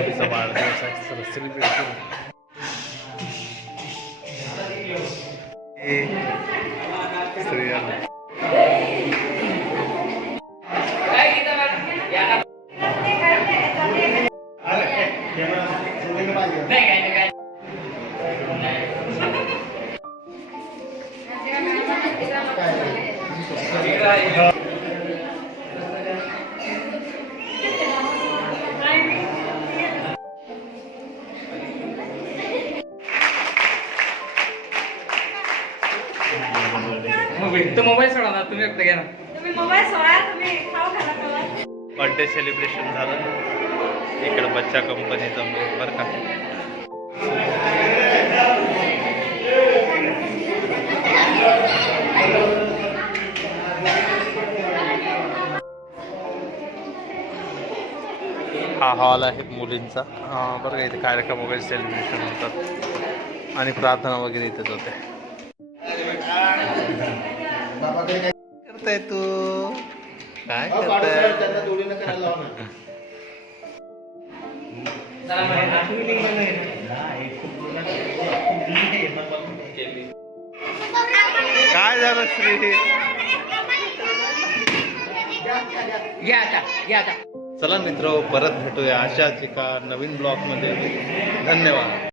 मुलीचा वाढदिवस आहे तर सेलिब्रेट करू. स्त्रिया तो मोबाईल सोडा ना, तुम्ही एकटं घ्या ना. तुम्ही मोबाईल सोडा, तुम्ही खाऊ घाला खावा. बर्थडे सेलिब्रेशन झालं. इकडे बच्चा कंपनी जमली बरं का. हा हॉल आहे मुलींचा. बरं का, इथे कार्यक्रम वगैरे सेलिब्रेशन होतात आणि प्रार्थना वगैरे इथेच होते. करताय तू काय करताय? काय झालं श्री? घ्या आता, घ्या आता. चला मित्र, परत भेटूया अशाच एका नवीन ब्लॉगमध्ये. धन्यवाद.